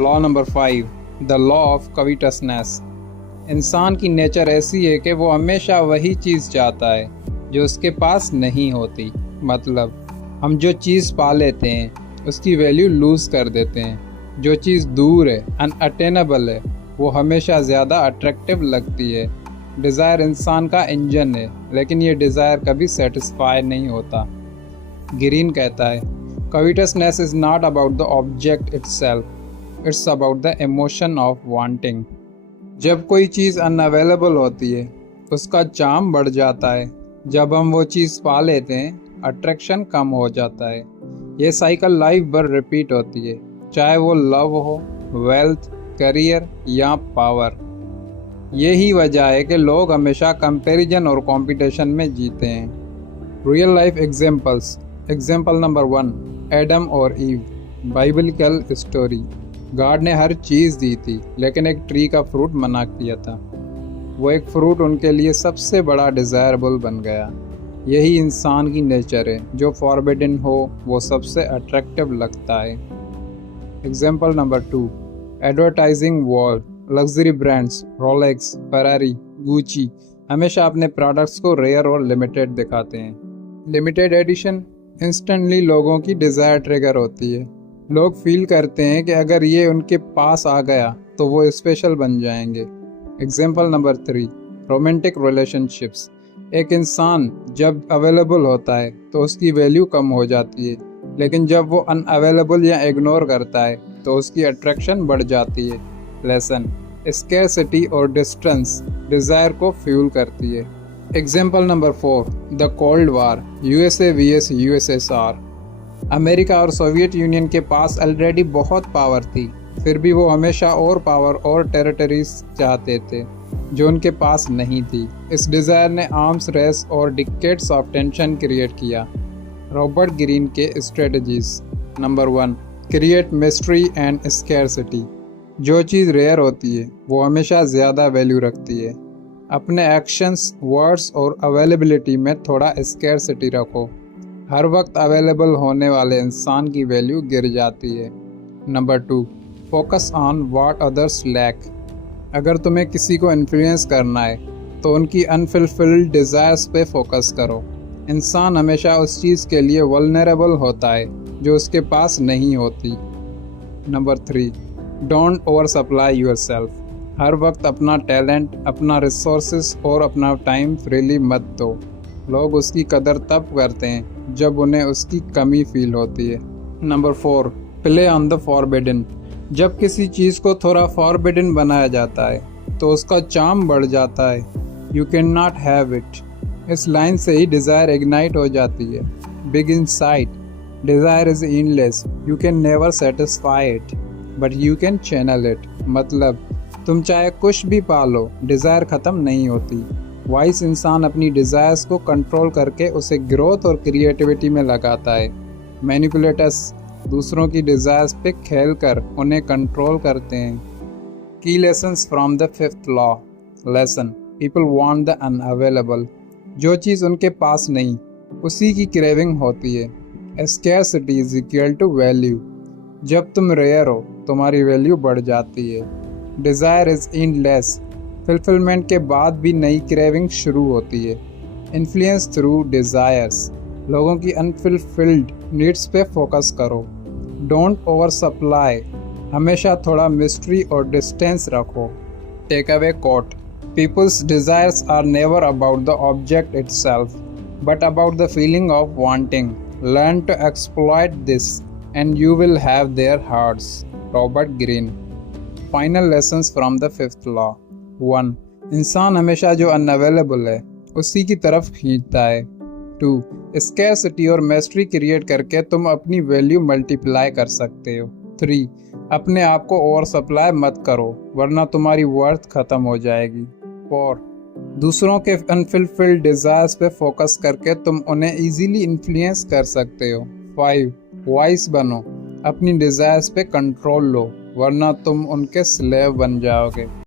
Law number 5, the law of covetousness. इंसान की nature ऐसी है कि वो हमेशा वही चीज़ चाहता है जो उसके पास नहीं होती। मतलब हम जो चीज़ पा लेते हैं उसकी वैल्यू लूज़ कर देते हैं। जो चीज़ दूर है, अनअटेनेबल है, वो हमेशा ज़्यादा अट्रैक्टिव लगती है। डिज़ायर इंसान का इंजन है, लेकिन ये डिज़ायर कभी सेटिस्फाई नहीं होता। ग्रीन कहता है, covetousness is not about the object itself, it's about the emotion of wanting. जब कोई चीज़ अनअवेलेबल होती है उसका चार्म बढ़ जाता है। जब हम वो चीज़ पा लेते हैं अट्रैक्शन कम हो जाता है। ये साइकिल लाइफ भर रिपीट होती है, चाहे वो लव हो, वेल्थ, करियर या पावर। यही वजह है कि लोग हमेशा कंपैरिजन और कंपटीशन में जीते हैं। Real life examples. Example number 1, Adam और ईव। Biblical story. गॉड ने हर चीज़ दी थी, लेकिन एक ट्री का फ्रूट मना किया था। वो एक फ्रूट उनके लिए सबसे बड़ा डिज़ायरेबल बन गया। यही इंसान की नेचर है, जो फॉरबिडन हो वो सबसे अट्रैक्टिव लगता है। Example number 2, advertising war. Luxury brands Rolex, Ferrari, Gucci हमेशा अपने प्रोडक्ट्स को रेयर और लिमिटेड दिखाते हैं। लिमिटेड एडिशन इंस्टेंटली लोगों की डिज़ायर ट्रिगर होती है। लोग फील करते हैं कि अगर ये उनके पास आ गया तो वो स्पेशल बन जाएंगे। Example number 3, romantic relationships. एक इंसान जब अवेलेबल होता है तो उसकी वैल्यू कम हो जाती है, लेकिन जब वो अनअवेलेबल या इग्नोर करता है तो उसकी अट्रैक्शन बढ़ जाती है। लेसन, स्कैरसिटी और डिस्टेंस डिज़ायर को फ्यूल करती है। Example number 4, the cold war, USA vs USSR. America और सोवियत यूनियन के पास ऑलरेडी बहुत पावर थी, फिर भी वो हमेशा और पावर और टेरिटरीज चाहते थे जो उनके पास नहीं थी। इस डिज़ायर ने आर्म्स रेस और डिकेड्स ऑफ टेंशन क्रिएट किया। रॉबर्ट ग्रीन के strategies. Number 1, create mystery and scarcity. जो चीज़ रेयर होती है वो हमेशा ज़्यादा वैल्यू रखती है। अपने एक्शंस, वर्ड्स और अवेलेबिलिटी में थोड़ा स्कैरसिटी रखो। हर वक्त अवेलेबल होने वाले इंसान की वैल्यू गिर जाती है। Number 2, focus on what others lack. अगर तुम्हें किसी को इन्फ्लुएंस करना है तो उनकी अनफुलफिल्ड डिज़ायर्स पे फोकस करो। इंसान हमेशा उस चीज़ के लिए वल्नरेबल होता है जो उसके पास नहीं होती। Number 3, don't over supply yourself. हर वक्त अपना टैलेंट, अपना रिसोर्सेज और अपना टाइम फ्रीली मत दो। लोग उसकी कदर तब करते हैं जब उन्हें उसकी कमी फील होती है। Number 4, play on the forbidden. जब किसी चीज़ को थोड़ा फॉरबिडन बनाया जाता है तो उसका चार्म बढ़ जाता है। You can not have it. इस लाइन से ही डिज़ायर इग्नाइट हो जाती है। Big insight, desire is endless, you can never satisfy it but you can channel it. मतलब तुम चाहे कुछ भी पालो, डिज़ायर ख़त्म नहीं होती। वाइस इंसान अपनी डिज़ायर्स को कंट्रोल करके उसे ग्रोथ और क्रिएटिविटी में लगाता है। मैनिपुलेटर्स दूसरों की डिज़ायर्स पे खेल कर उन्हें कंट्रोल करते हैं। की lessons from the 5th law. Lesson, people want the unavailable. जो चीज़ उनके पास नहीं, उसी की क्रेविंग होती है। Scarcity is equal to value. जब तुम रेयर हो तुम्हारी वैल्यू बढ़ जाती है। Desire is endless. फुलफिलमेंट के बाद भी नई क्रेविंग शुरू होती है। Influence through desires. लोगों की अनफुलफिल्ड नीड्स पे फोकस करो। Don't over supply. हमेशा थोड़ा मिस्ट्री और डिस्टेंस रखो। Take away quote, people's desires are never about the object itself but about the feeling of wanting. Learn to exploit this and you will have their hearts. Robert Greene. Final lessons from the 5th law. 1, इंसान हमेशा जो unavailable है उसी की तरफ खींचता है। 2, scarcity और मैस्ट्री क्रिएट करके तुम अपनी वैल्यू मल्टीप्लाई कर सकते हो। 3, अपने आप को ओवर सप्लाई मत करो वरना तुम्हारी वर्थ खत्म हो जाएगी। 4, दूसरों के अनफुलफिल्ड डिज़ायर्स पे फोकस करके तुम उन्हें इजीली इन्फ्लुएंस कर सकते हो। 5, वाइस बनो, अपनी डिज़ायर्स पे कंट्रोल लो वरना तुम उनके स्लेव बन जाओगे।